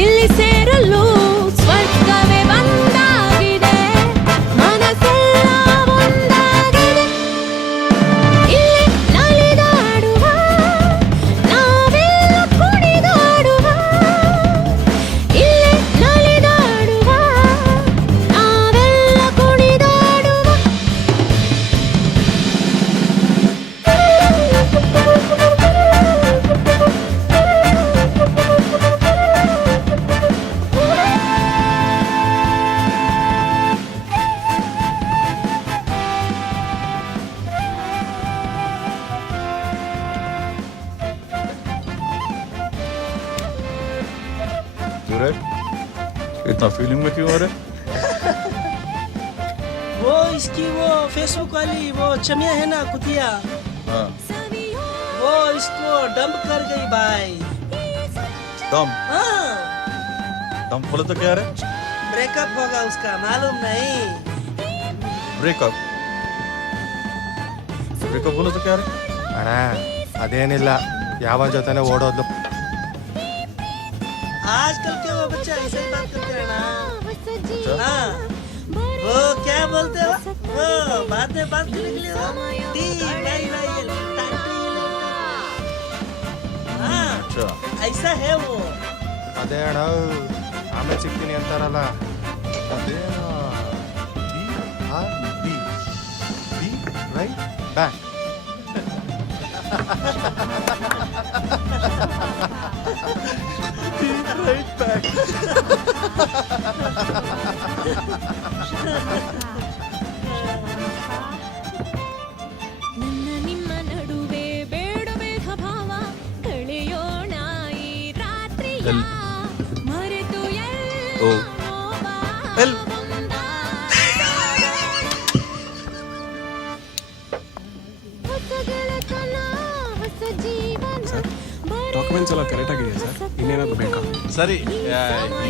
ಇಲ್ಲಿ ಸೇರಲು ಸ್ವರ್ಗವೇ ಬಂದಾಗಿದೆ, ಮನಸ್ಸೆಲ್ಲ ಒಂದಾಗಿದೆ. ಇಲ್ಲಿ ನಲಿದಾಡುವ ನಾವೆಲ್ಲ ಕುಣಿದಾಡುವ, ಇಲ್ಲಿ ನಲಿದಾಡುವ ನಾವೆಲ್ಲ ಕುಣಿದಾಡುವ. इतना फीलिंग में क्यों हो रहे? वो इसकी वो फेसबुक वाली वो चमिया है ना कुतिया, हाँ। वो इसको डंप कर गई भाई। दम हाँ, दम बोले तो क्या रे? ब्रेकअप होगा उसका, मालूम नहीं। ब्रेकअप ब्रेकअप बोले तो क्या रे? ಅಣ್ಣ ಅದೇನಿಲ್ಲ, ಯಾವ ಜೊತೆನೆ ಓಡೋದ್ಲು. आजकल के वो बच्चे ऐसे ही बात करते हैं ना। हाँ, वो क्या बोलते हो, वो बाद में बात करने के लिए वो टी बाई बाई टाटी। हाँ, अच्छा ऐसा है वो। ಅದೇ ಅಣ್ಣ ಆಮೇಲೆ ಸಿಗ್ತೀನಿ ಅಂತಾರಲ್ಲ, ಅದೇನೋ ರೈಟ್ ಬ್ಯಾಕ್. right back. ನನ್ನ ನಿಮ್ಮ ನಡುವೆ ಬೇಡ ಬೇಧ ಭಾವ, ಕಳೆಯೋಣ ಈ ರಾತ್ರಿಯ ಮರೆತು ಓ ಎಲ್ ಹೊಸ ಗೆಳೆತನ, ಹೊಸ ಜೀವನ. ಡಾಕ್ಯುಮೆಂಟ್ಸ್ ಎಲ್ಲ ಕರೆಕ್ಟ್ ಆಗಿದೆಯಾ ಸರ್? ಇನ್ನೇನಾದ್ರು ಬೇಕಾ? ಸರಿ,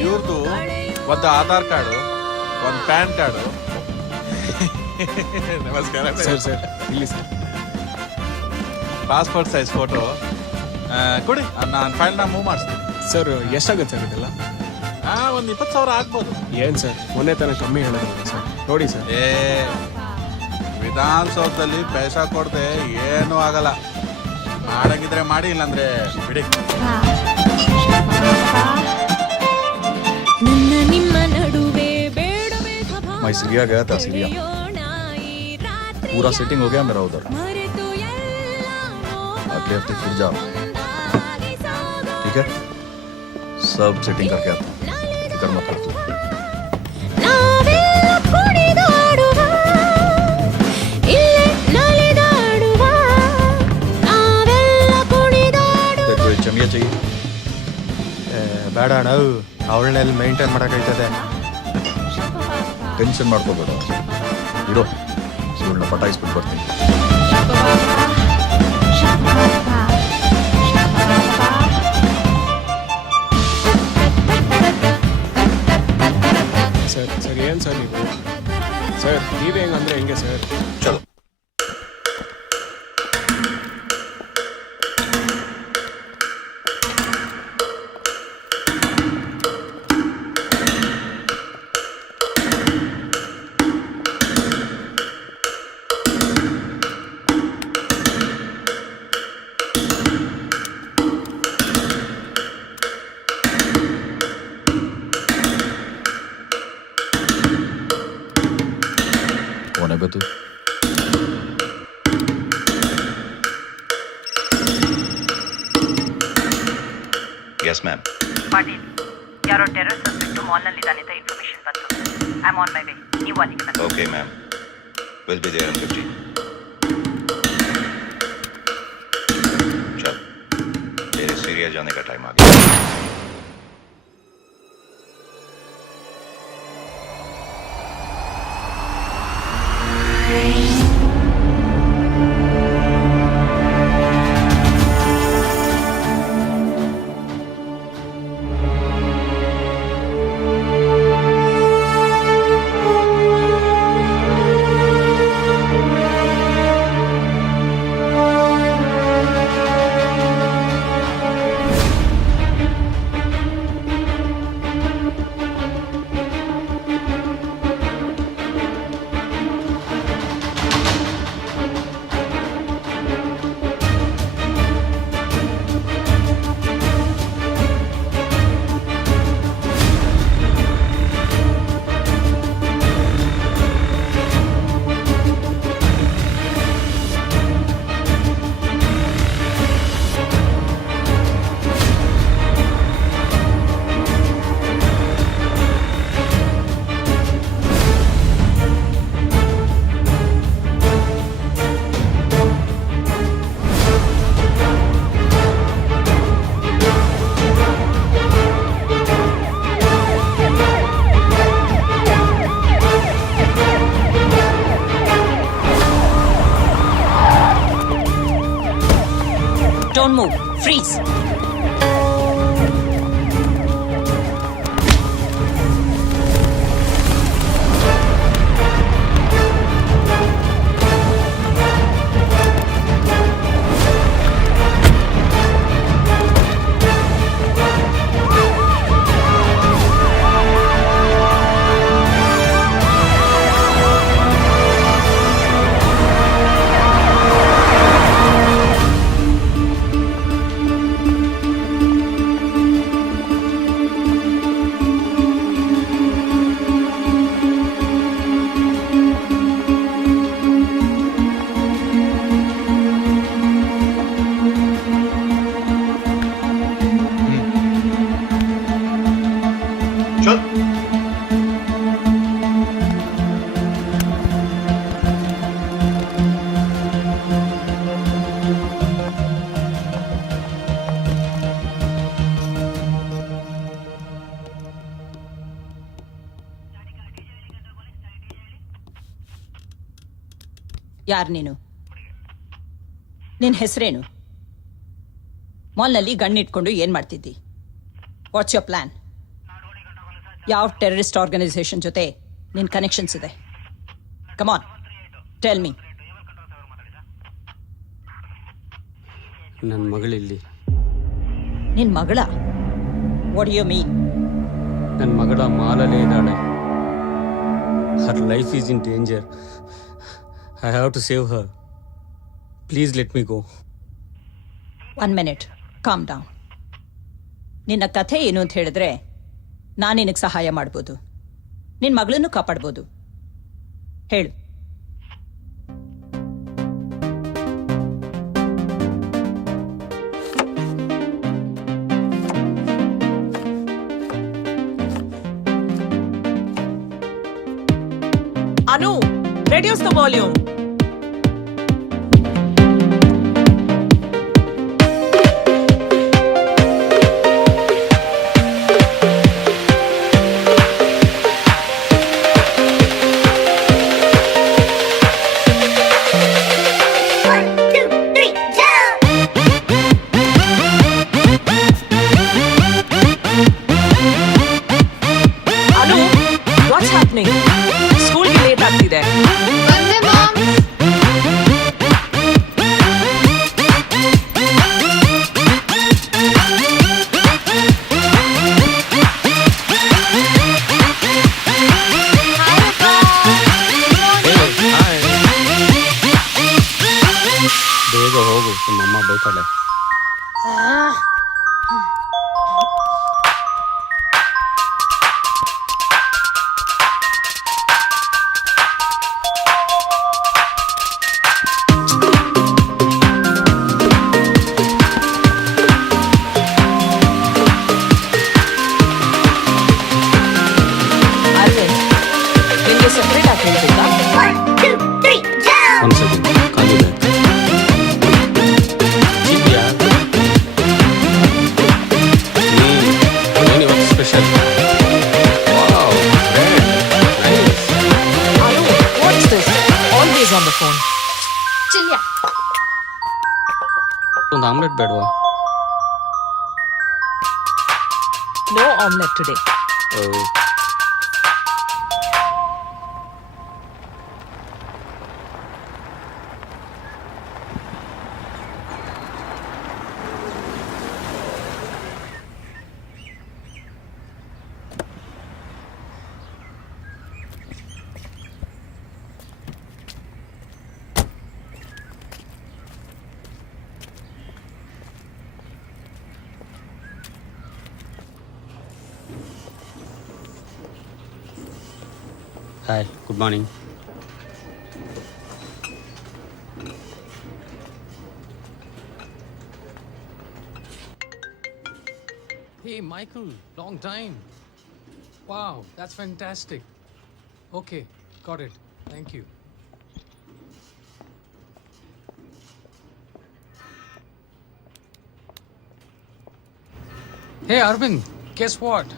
ಇವ್ರದ್ದು ಒಂದು ಆಧಾರ್ ಕಾರ್ಡು, ಒಂದು ಪ್ಯಾನ್ ಕಾರ್ಡು. ನಮಸ್ಕಾರ ಸರ್ ಸರ್ ಇಲ್ಲಿ ಸರ್. ಪಾಸ್ಪೋರ್ಟ್ ಸೈಜ್ ಫೋಟೋ ಕೊಡಿ, ನಾನು ಫೈಲ್ನ ಮೂವ್ ಮಾಡಿಸ್ತೀನಿ. ಸರ್ ಎಷ್ಟಾಗುತ್ತೆ ಸರ್ ಇದೆಲ್ಲ? ಒಂದು 20,000 ಆಗ್ಬೋದು. ಏನು ಸರ್ ಮೊನ್ನೆ ತನಕ ಕಮ್ಮಿ ಹೇಳೋದಲ್ಲ ಸರ್, ನೋಡಿ ಸರ್. ವಿಧಾನಸೌಧದಲ್ಲಿ ಪೈಸಾ ಕೊಡದೆ ಏನೂ ಆಗಲ್ಲ. ಮಾಡಂಗಿದ್ರೆ ಮಾಡಿ, ಇಲ್ಲಾಂದ್ರೆ ಬಿಡಿ. ನನ್ನ ನಿಮ್ಮ ನಡುವೆ ಬೇಡ ಬೇಧ ಭಾವ, मैं सीरिया गया था, सीरिया ಕಳೆಯೋಣ ಈ ರಾತ್ರಿಯ पूरा सेटिंग हो गया मेरा उधर. ಮರೆತು ಎಲ್ಲ अगले हफ्ते फिर जाओ, ಒಂದಾಗಿ ಸಾಗೋ. ठीक है? सब सेटिंग करके आता हूँ, फिक्र मत कर तू. ನಾವೆಲ್ಲ ಕುಣಿದಾಡುವ, ಇಲ್ಲಿ ನಲಿದಾಡುವ ನಾವೆಲ್ಲ ಕುಣಿದಾಡುವ. तेरे को एक चमिया चाहिए? ಬೇಡ ಅಣ್ಣ, ಅವಳನ್ನೆಲ್ಲಿ ಮೇಂಟೈನ್ ಮಾಡೋಕ್ಕೈತದೆ. ಟೆನ್ಷನ್ ಮಾಡ್ಕೋಬೇಡ, ಇರೋ ಇವಳನ್ನ ಪಟಾಯಿಸ್ಬಿಟ್ಟು ಬರ್ತೀನಿ. ಸರ್ ಸರ್ ಏನು ಸರ್ ನೀವು? ಸರ್ ನೀವೇ ಹೆಂಗಂದ್ರೆ ಹೆಂಗೆ ಸರ್? ಚಲೋ. कौन है बे तू? Yes, ma'am. ಪಾಟೀಲ್, ಯಾರೋ ಟೆರರ್ ಸಸ್ಪೆಕ್ಟ್ ಮಾಲ್ನಲ್ಲಿದ್ದಾನೆ ಅಂತ ಇನ್ಫಾರ್ಮೇಶನ್ ಬಂತು. I am on my way. ನೀವು ಅಲ್ಲಿಗೆ ಬನ್ನಿ. Okay, ma'am. We'll be there in 15. चल, तेरे सीरिया जाने का टाइम आ गया. Freeze! चल ಯಾರು ನೀನು? ನಿನ್ನ ಹೆಸರೇನು? ಮಾಲ್ನಲ್ಲಿ ಗಣ್ಣಿಟ್ಕೊಂಡು ಏನ್ ಮಾಡ್ತಿದ್ದಿ? What's your plan? ಯಾವ ಟೆರರಿಸ್ಟ್ ಆರ್ಗನೈಸೇಷನ್ ಜೊತೆ ನಿನ್ನ ಕನೆಕ್ಷನ್ಸ್ ಇದೆ? Come on tell me. ನನ್ನ ಮಗಳಿಲ್ಲಿ. ನಿನ್ನ ಮಗಳ? What you mean? ನನ್ನ ಮಗಳ ಮಾಲಲ್ಲೇ ಇದ್ದಾಳೆ. Her life is in danger. I have to save her. Please let me go. 1 minute, calm down. ನಿನ್ನ ಕಥೆ ಏನು ಅಂತ ಹೇಳಿದ್ರೆ ನಾನು ನಿನಗೆ ಸಹಾಯ ಮಾಡ್ಬೋದು, ನಿನ್ನ ಮಗಳನ್ನು ಕಾಪಾಡ್ಬೋದು. ಹೇಳು. Anu, reduce the volume. Anu, what's happening? School ಗೆ late ಆಗ್ತಿದೆ. ಬೇಗ ಹೋಗು, ನಮ್ಮಮ್ಮ ಬೈತಾಳೆ. ಅರವಿಂದ್, ನಿಮ್ಗೆ ಸೆಪರೇಟ್ ಆಗಿ ಹೇಳ್ಬೇಕಾ? ಒಂದು ಸೆಕೆಂಡ್, ಕಾಲು ಬ್ಯಾಗ್. ಇದೆಯಾ? ಏನಿವತ್ತು special? Wow, nice. Anu, what's this? Always on the phone. ಒಂದು ಆಮ್ಲೆಟ್ ಬೇಡವಾ? No omelette today. Hi, good morning. Hey, Michael, long time. Wow, that's fantastic. Okay, got it. Thank you. Hey, Arvind, guess what?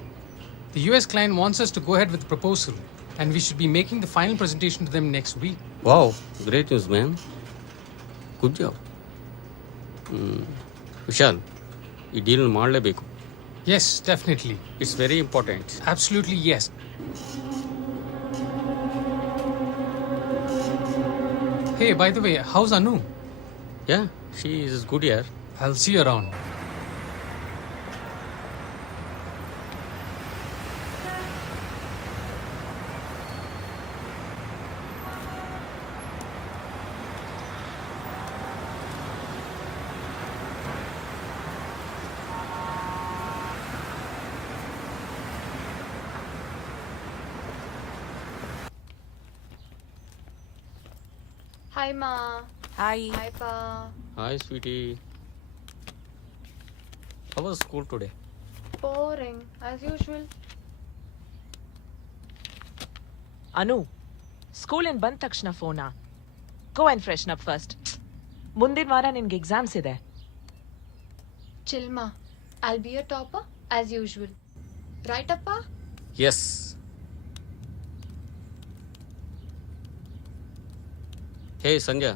The US client wants us to go ahead with the proposal, and we should be making the final presentation to them next week. Wow, great news, man. Good job. Vishal, ಈ deal ಮಾಡಲೇಬೇಕು. Yes, definitely. It's very important. Absolutely, yes. Hey, by the way, how's Anu? Yeah, she is good ಯಾರ್. I'll see you around. Hi, Ma. Hi. Hi, Pa. Hi sweetie. How was school today? Boring, as usual. Anu, ಸ್ಕೂಲಿಂದ ಬಂದ ತಕ್ಷಣ ಫೋನಾ? Go and freshen up first. ಮುಂದಿನ ವಾರ ನಿನ್ಗೆ exams ಇದೆ. Chill, Ma. I'll be a topper, as usual. Right, Appa? Yes. Hey Sandhya,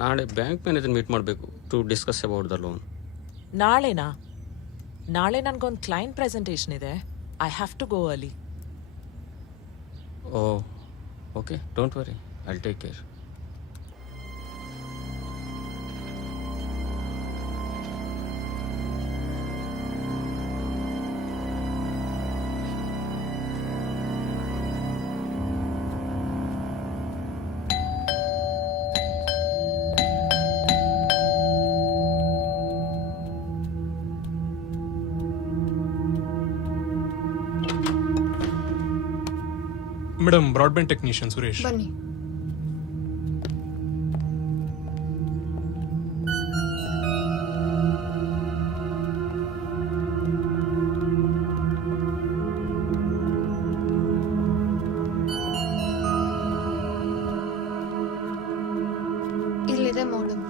ನಾಳೆ bank manager meet ಮಾಡಬೇಕು to discuss about the loan. ನಾಳೆನಾ? ನಾಳೆ ನನಗೊಂದು ಕ್ಲೈಂಟ್ ಪ್ರೆಸೆಂಟೇಷನ್ ಇದೆ. I have to go early. Oh okay, don't worry, I take care. Madam, broadband technician Suresh. ಬನ್ನಿ. ಇಲ್ಲಿದೆ modem.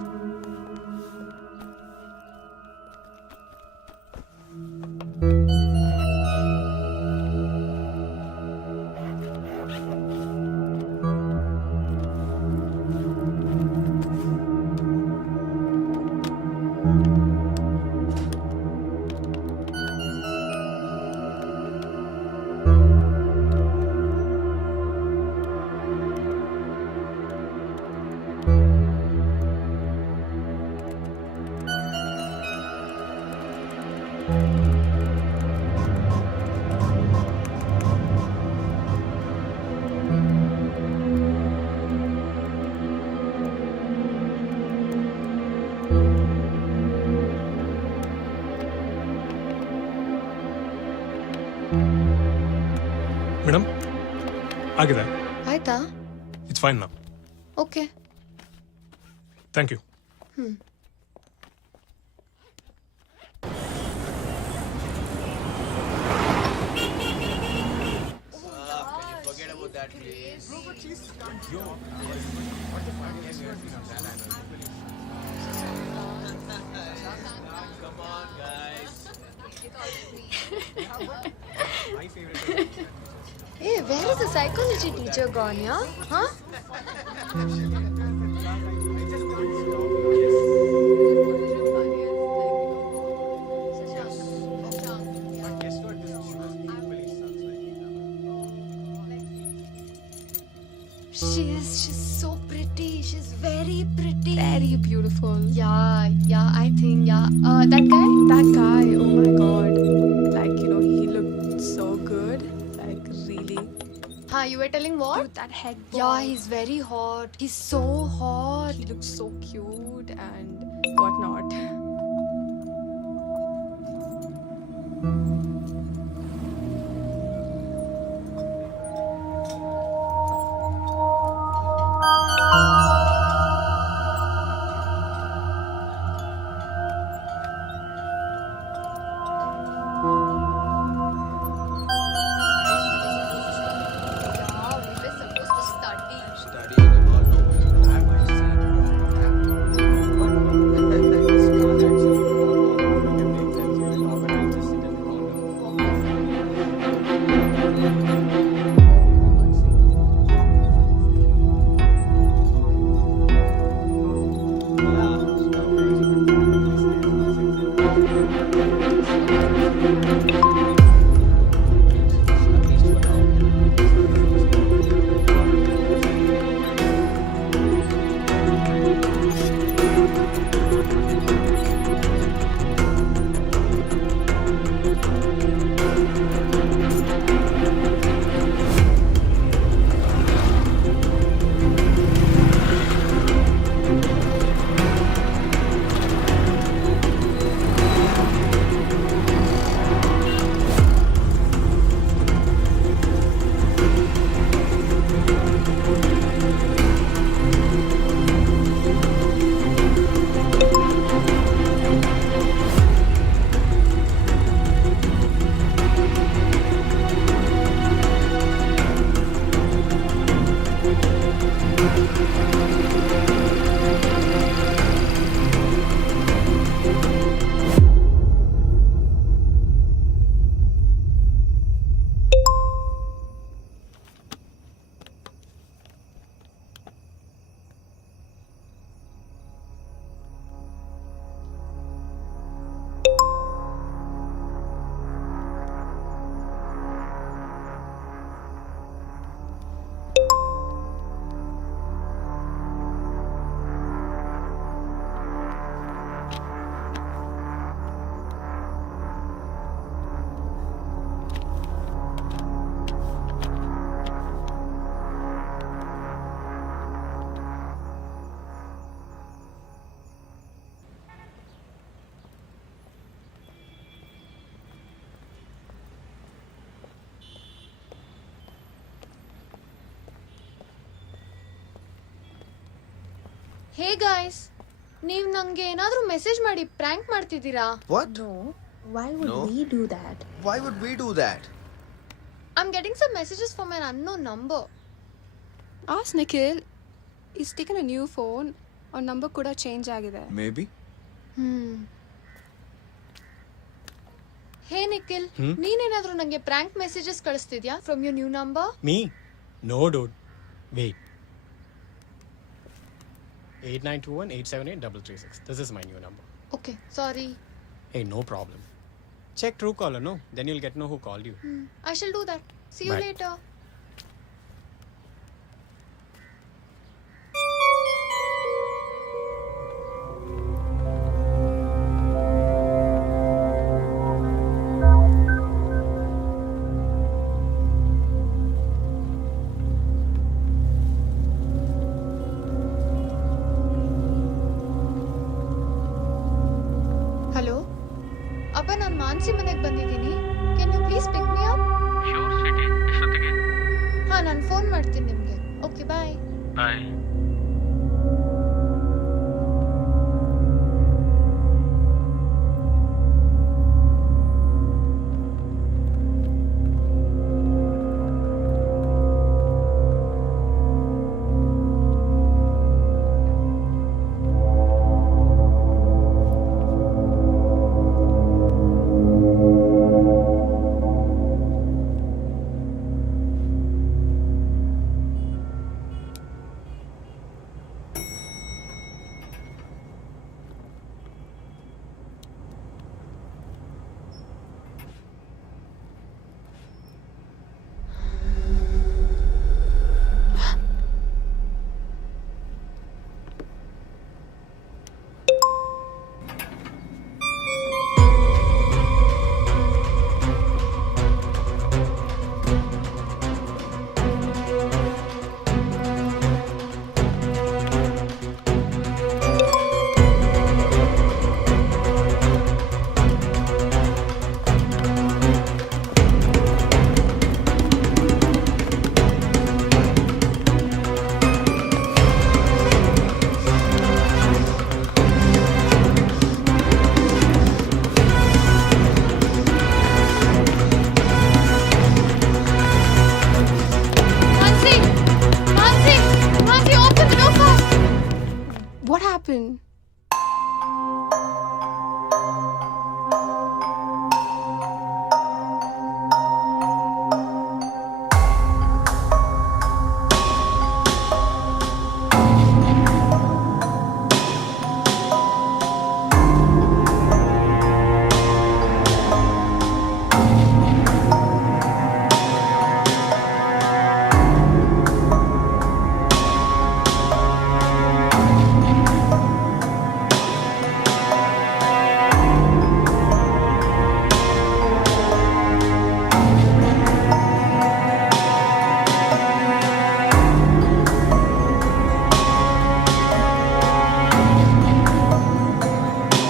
Madam, ಆಗಿದೆ. ಆಯ್ತಾ? ಇಟ್ಸ್ ಫೈನ್ ನಾ. Okay. Thank you. Hey, where is the psychology teacher gone, yeah? Huh? She's so pretty. She's very pretty. Very beautiful. Yeah, I think, yeah. That guy? That guy, oh my god. Like, you know, he looked so good. Like, really. Huh, you were telling what? Dude, that head boy. Yeah, he's very hot. He's so hot. He looks so cute and whatnot. Hey guys, ನೀವು ನಂಗೆ ಏನಾದರೂ message ಮಾಡಿ prank ಮಾಡ್ತಿದ್ದೀರಾ? What? Why would No. we do that? Why would we do that? I'm getting some messages from an unknown number. Ask Nikhil. He's taken a new phone. Our number could have changed agide. Maybe. ಹೇ ನಿಖಿಲ್, ನೀನೇನಾದ್ರೂ ನಂಗೆ prank messages ಕಳಿಸ್ತಿದ್ಯಾ from your new number? Me? No, dude. Wait. 8921-878-336. This is my new number. Okay, sorry. Hey, no problem. Check Truecaller, no? Then you'll get to know who called you. I shall do that. See you Bye. later. Hello ಅಪ್ಪ, ನಾನು ಮಾನ್ಸಿ ಮನೆಗೆ ಬಂದಿದ್ದೀನಿ. Can you please pick me up? Sure, sweetie. ಎಷ್ಟೊತ್ತಿಗೆ? ಹಾಂ, ನಾನು phone ಮಾಡ್ತೀನಿ ನಿಮಗೆ. Okay, bye. Bye.